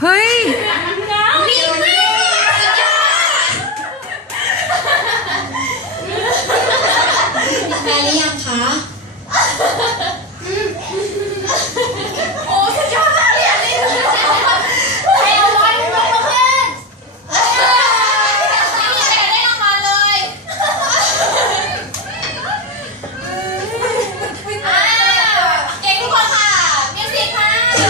เฮ้ย มีมีแด้หรือยังคะ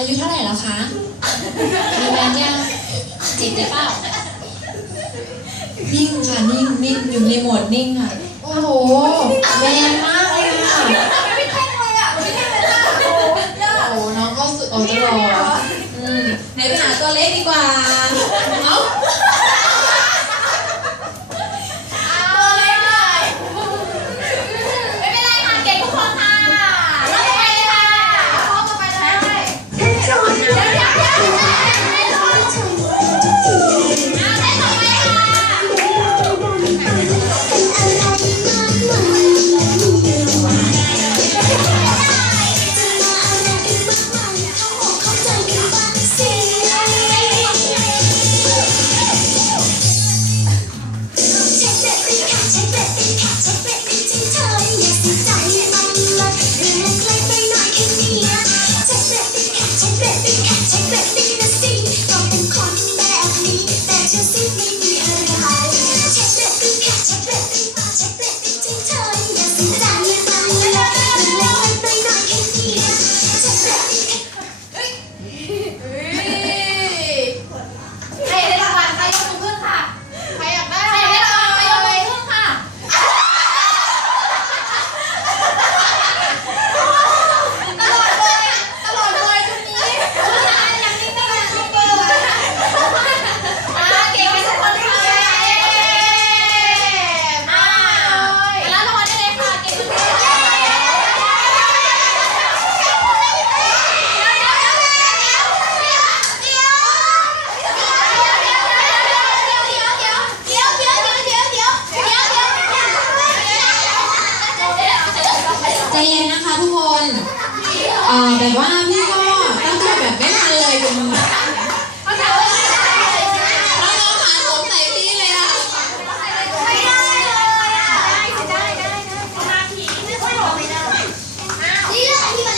อายุเท่าไหร่แล้วคะ มีแฟนยังจีบได้เปล่า นิ่งค่ะ นิ่งนิ่งอยู่ในโหมดนิ่งค่ะ โอ้โหแม่ ใจเย็นนะคะทุกคน เอ่อแบบว่าพี่ก็